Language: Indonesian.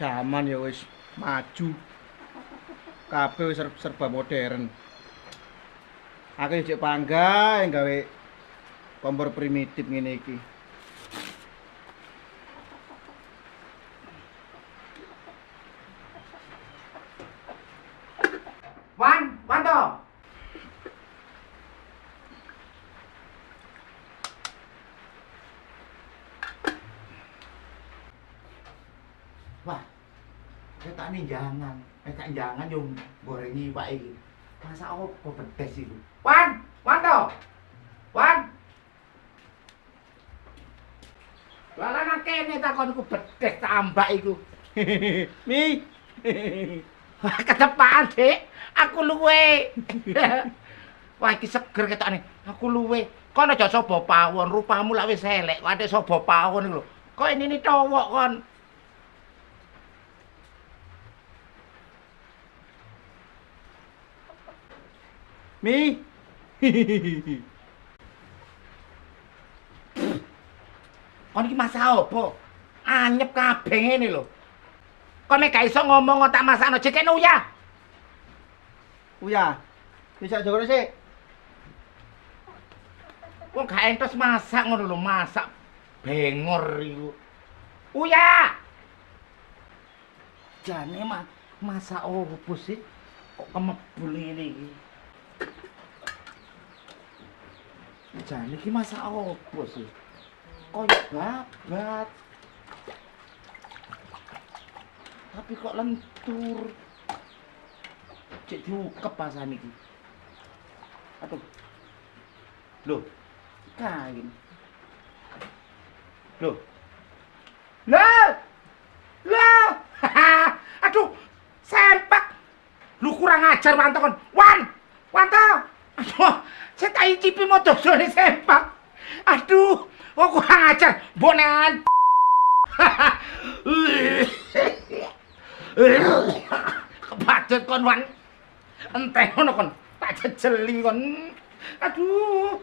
Zaman ya wis maju. Kabeh wis serba modern. Aku jek bangga gawe kompor primitif ngene iki. Wanto. Wah, jangan yo gorengi Pak iki. Masa opo pedes iku? Wanto. Lala nang kene takonku bedes tambak iku. Mi. Wah, ketepaan, Dik. Aku luwe. Wah, iki seger ketokne. Aku luwe. Kon aja sobo pawon, rupamu lak wis elek. Kok atik sobo pawon iki lho. Kok ini cowok kon. Mi. Kon iki masak opo? Anyep kabeh ngene lho. Kon nek gak iso ngomong tak masakno jekene uyah. Uya. Bisa jogone sik. Wong gak entos masak ngono lho, masak bengor iku. Uyah. Jane masak opo sih? Kok kemebul ngene iki? Jane iki masak opo sih? Koyok babat. Tapi kok lentur. Cek diukep pasan iki. Aduh. Loh. Kain. Loh. Lah. Lah. Aduh, sempak. Lu kurang ajar Wanto kon. Wanto. Aduh, saya tak icipi mau dosone sempak. Aduh, kok kurang ajar. Bonean. Kepadet kon Wan. Enteh ngono kon. Tak jejeli kon. Aduh.